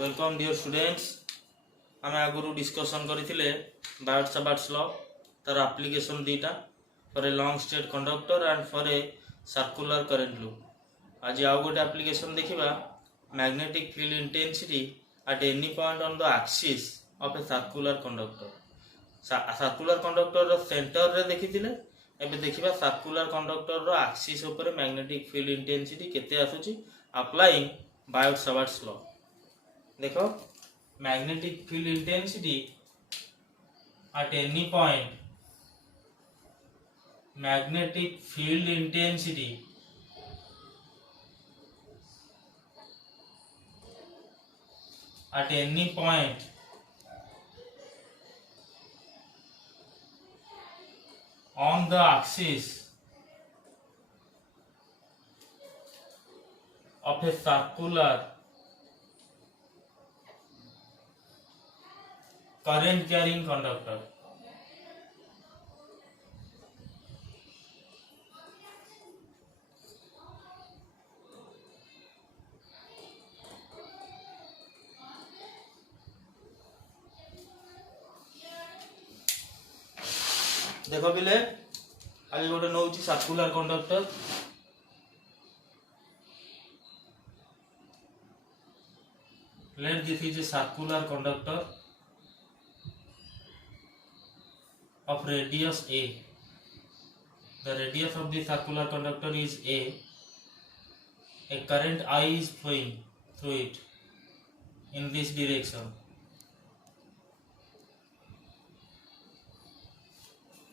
Welcome dear students. आम आगु discussion करथिले बायोट-सावर्ट्स लॉ तार एप्लीकेशन दीटा for a long straight conductor and for a circular current loop. आज आउ गोटे एप्लीकेशन देखिबा magnetic field intensity at any point on the axis of a circular conductor. Circular conductor रो center रे देखिथिले, एबे देखिबा सर्कुलर कंडक्टर रो एक्सिस ऊपर मैग्नेटिक फील्ड इंटेंसिटी केते आसुची अप्लाइंग बायोट-सावर्ट्स लॉ। देखो magnetic field intensity at any point, magnetic field intensity at any point on the axis of a circular current carrying conductor। देखो बिले आज गोटे नौ circular conductor, let this is a circular conductor of radius a। the radius of the circular conductor is a current I is flowing through it in this direction।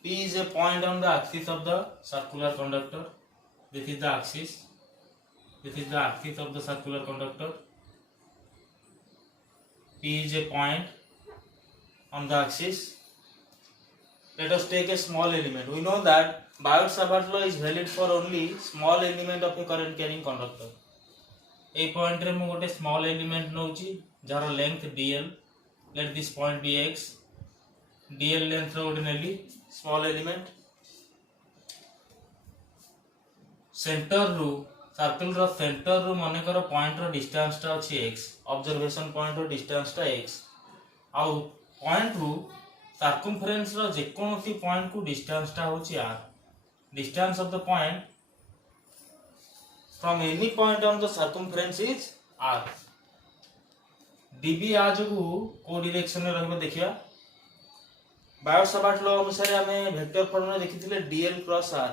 P is a point on the axis of the circular conductor। This is the axis, this is the axis of the circular conductor। P is a point on the axis। Let us take a small element। We know that Biot-Savart's law is valid for only small element of a current carrying conductor। ए point रे मु गोटे small element नउची जार length dl। let this point be x, dl length रो गोटे नेली small element. Center रु सर्कल रो सेंटर रु माने कर पॉइंट रो डिस्टेंस टा अछि x, ऑब्जर्वेशन पॉइंट रो डिस्टेंस टा x। आउ पॉइंट रु सर्कमफरेंस रो जे कोनोसी पॉइंट को डिस्टेंस टा होछि r। Distance of the point from any point on the circumference is r। db आज को डायरेक्शन में रहबो देखिया। बायोट-सावर्ट्स लॉ अनुसार हमें वेक्टर फॉर्म में देखिथिले dl cross r।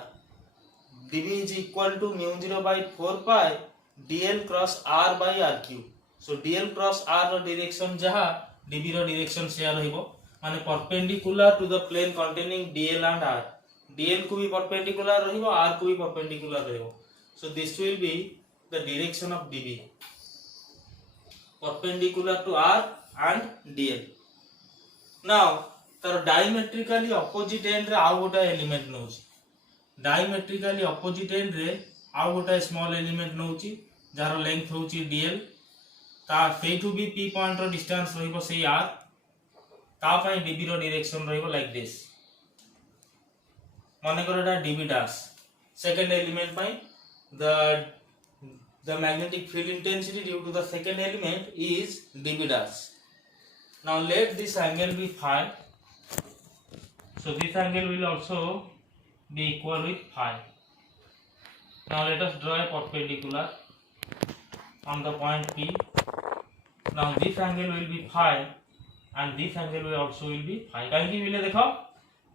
db is equal to mu 0 by 4 pi dl cross r by r cube। so dl cross r रो direction जहा db रो डायरेक्शन शेयर रहइबो, माने perpendicular to the plane containing dl and r। dl को भी perpendicular रहिबो, r को भी परपेंडिकुलर रहिबो। so this will be the direction of db perpendicular to r and dl। now तर डायमेट्रिकली ऑपोजिट एंड रे आउ गोटा एलिमेंट नउची। डायमेट्रिकली ऑपोजिट एंड रे आउ गोटा स्मॉल एलिमेंट नउची जार लेंथ होची dl। ता सेठू भी p पॉइंट रो डिस्टेंस रहिबो सेही r। ता पई db रो डायरेक्शन रहिबो लाइक दिस। माने करटा db डैश सेकंड एलिमेंट पई the magnetic field intensity due to the second element is db dash। now let this angle be phi। so this angle will also be equal with phi। now let us draw a perpendicular on the point P। now this angle will be phi and this angle will also will be phi। काहे कि मिले देखो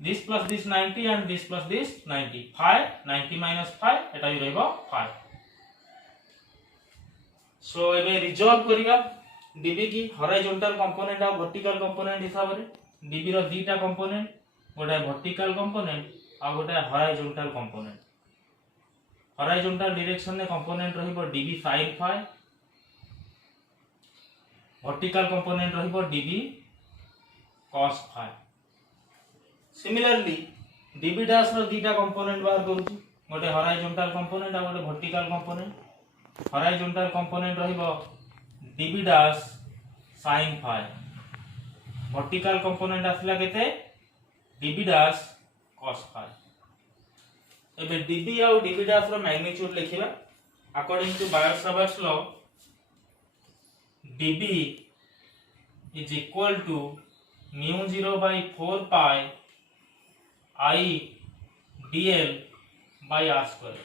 this plus this 90 and this plus this 90, phi 90 minus phi एटा ही रहबो phi। so एबे resolve करिगा db की horizontal component और vertical component हिसाब रे। db रो दीटा कंपोनेंट, गोटे वर्टिकल कंपोनेंट और गोटे हॉरिजॉन्टल कंपोनेंट। हॉरिजॉन्टल डायरेक्शन में कंपोनेंट रहिबो db sin phi, vertical component रहिबो db cos phi। Similarly db dash रो दीटा कंपोनेंट बाहर करूची, गोटे हॉरिजॉन्टल कंपोनेंट और गोटे वर्टिकल कंपोनेंट। हॉरिजॉन्टल कंपोनेंट रहिबो db dash sin phi, vertical component आसला केते db डैश cos phi। एबे dB और dB डैश रो मैग्नीट्यूड लिखिबा according to Biot Savart's law. dB is equal to mu 0 by 4 pi I dl by r square.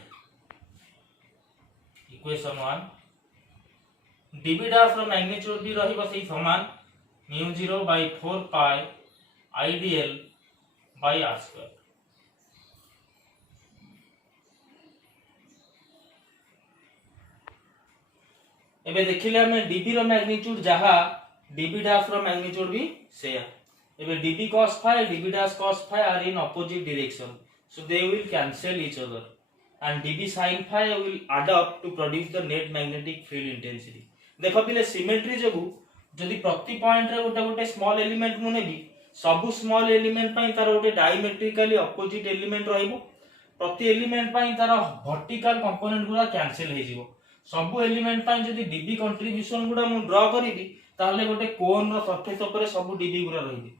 Equation 1 dv dash रो magnitude भी रहिबो सही समान mu 0 by 4 pi I dl by r square. एबे देखिले हमें dv रो मैग्नीट्यूड जहा dv डैश रो मैग्नीट्यूड भी सेया। एबे dv cos phi dv dash cos phi are in opposite direction, so they will cancel each other and dv sin phi will add up to produce the net magnetic field intensity। देखो पिले symmetry जगु जदि प्रति point रे गोटे गोटे small element मु नेबी सब small element पई तार गोटे डायमेट्रिकली ऑपोजिट एलिमेंट रहइबो। प्रति एलिमेंट पई तार वर्टिकल कंपोनेंट गुडा कैंसिल हे जिवो। सब एलिमेंट पई जदि dv कंट्रीब्यूशन गुडा मु ड्रा करिबी ताहले गोटे कोन रो सरफेस ऊपर सब dv गुडा रहिबे।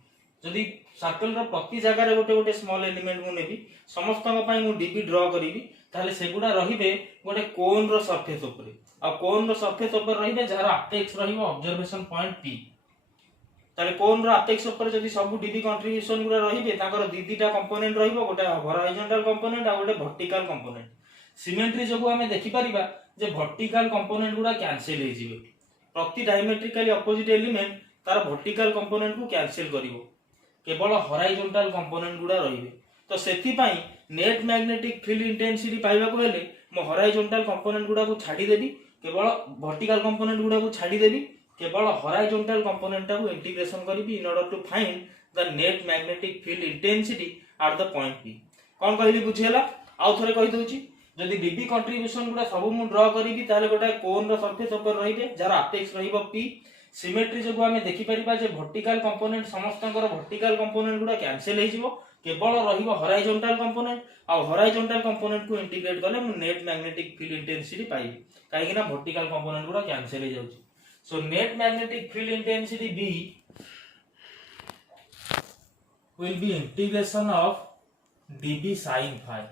जदि सर्कल रो प्रति जगह रे गोटे गोटे स्मॉल एलिमेंट मु नेबी समस्त पई मु dv ड्रा करिबी ताहले सेगुडा रहिबे गोटे कोन रो सरफेस ऊपर आ कोन रो सरफेस ऊपर रहिबे जहार अपेक्स रहिबो ऑब्जर्वेशन पॉइंट p। ताले कोन रो अपेक्स ऊपर जदि सब dv कंट्रीब्यूशन गुडा रहिबे ताकर दीटा कंपोनेंट रहिबो गोटे हॉरिजॉन्टल कंपोनेंट आ गोटे वर्टिकल कंपोनेंट। सिमेट्री जगु हमें देखि परिबा जे वर्टिकल कंपोनेंट गुडा कैंसिल हे जिवे। प्रति डायमेट्रिकली ऑपोजिट एलिमेंट तार वर्टिकल कंपोनेंट को कैंसिल करिवो केवल हॉरिजॉन्टल कंपोनेंट गुडा रहिबे। तो सेति पई नेट मैग्नेटिक फील्ड इंटेंसिटी पाइबा को हेले मो हॉरिजॉन्टल कंपोनेंट गुडा को छाडी देबी केवल वर्टिकल कंपोनेंट गुडा को छाडी देबी केवल हॉरिजॉन्टल कंपोनेंट को इंटीग्रेशन करिबी in order to find the net magnetic field intensity at the point p। कोन कहली बुझियला आउ थरे कहि दोची जदि dv कंट्रीब्यूशन गुडा सब मु ड्रा करिबी ताले गोटा कोन रो सरफेस ऊपर रहिबे जहार अपेक्स रहिबो p। सिमेट्री जगु हमें देखि परिबा जे वर्टिकल कंपोनेंट समस्तकर वर्टिकल कंपोनेंट गुडा कैंसिल हे जिवो केवल रहिबो हॉरिजॉन्टल कंपोनेंट आ हॉरिजॉन्टल कंपोनेंट को इंटीग्रेट करले मु नेट मैग्नेटिक फील्ड इंटेंसिटी पाइबी काहे कि ना वर्टिकल कंपोनेंट गुडा कैंसिल हे जाउची। So net magnetic field intensity b will be integration of dv sin phi।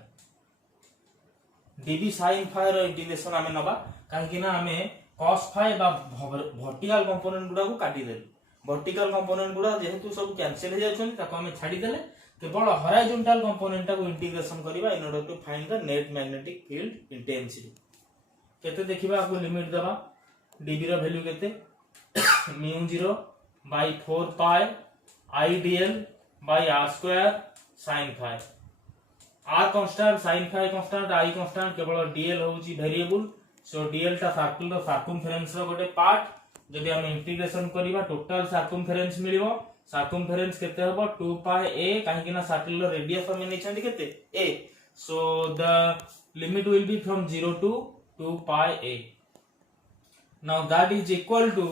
dv sin phi row integration हमें नबा काहे कि ना हमें cos phi बा वर्टिकल कंपोनेंट गुडा को काटी देले। वर्टिकल कंपोनेंट गुडा जेहेतु सब कैंसिल हे जाउछन ताको हमें छाडी देले केवल हॉरिजॉन्टल कंपोनेंट को इंटीग्रेशन करिबा in order to find the net magnetic field intensity. केते देखिबा आपको लिमिट दबा dv रो वैल्यू केते mu 0 by 4 pi I dl by r square sin phi। r constant sin phi constant i constant केवल dl होउची variable. So dl ता circle रो सर्कमफेरेंस रो गोटे पार्ट जदि हम इंटीग्रेशन करिबा टोटल सर्कमफेरेंस मिलिबो। सर्कमफेरेंस केते हबो 2 पाई a काहे कि ना सर्कल रो रेडियस हम नेछंती केते a। So the limit will be from 0 to 2 pi a। Now that is equal to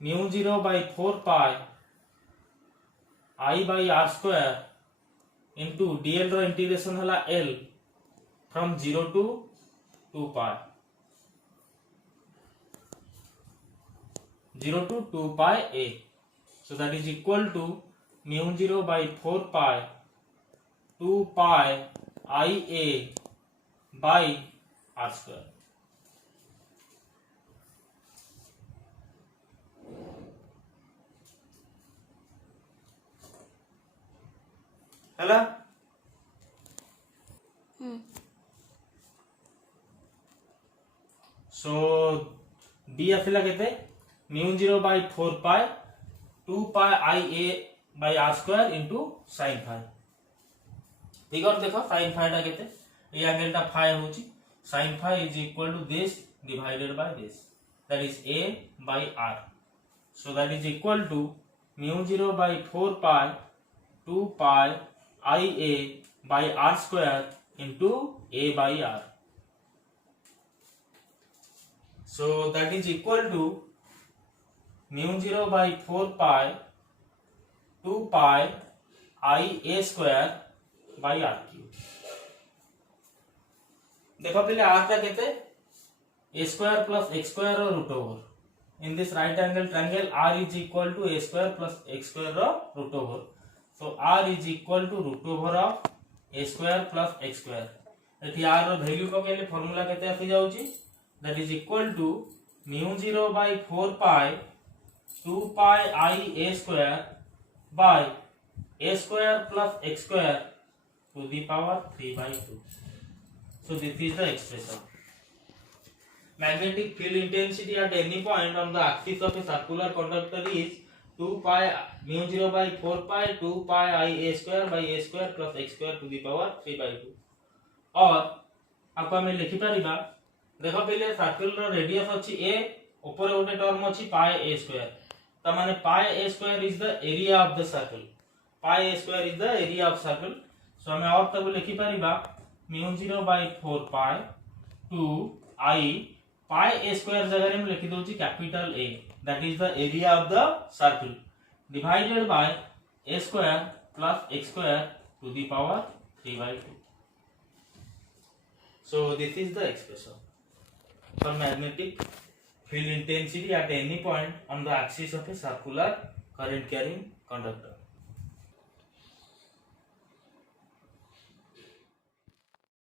mu 0 by 4 pi I by r square into dl row integration हला l from 0 to 2 pi 0 to 2 pi a। so that is equal to mu 0 by 4 pi 2 pi I a by r square। हला सो b आसिला केते mu 0 by 4 pi 2 pi I a by r square into sin phi। Figure देखो sin phi टा केते A angle टा phi होची sin phi is equal to this divided by this that is a by r। so that is equal to mu 0 by 4 pi 2 pi I a by r square into a by r। so that is equal to mu 0 by 4 pi 2 pi I a square by r cube। देखो पहले r का केते a square plus x square रो root over in this right angle triangle r is equal to a square plus x square रो root over. so r is equal to root over of a square plus x square। एठी r रो value को केले formula केते आसी जाउची that is equal to mu 0 by 4 pi 2 pi I a square by a square plus x square to the power 3 by 2. So this is the expression. Magnetic field intensity at any point on the axis of a circular conductor is 2 pi mu 0 by 4 pi 2 pi I a square by a square plus x square to the power 3 by 2. और आपको हमें लिखि परिबा देखो पहले circle रो radius अछि a ऊपर गोटे term अछि पाई a स्क्वायर त माने पाई a square is the area of the circle pi a square is the area of circle so हमें और तब लिखि परिबा mu 0 by 4 pi 2 I pi a square जगह रे हम लिखि दोछि capital A that is the area of the circle divided by a square plus x square to the power 3 by 2. So this is the expression for magnetic field intensity at any point on the axis of a circular current carrying conductor.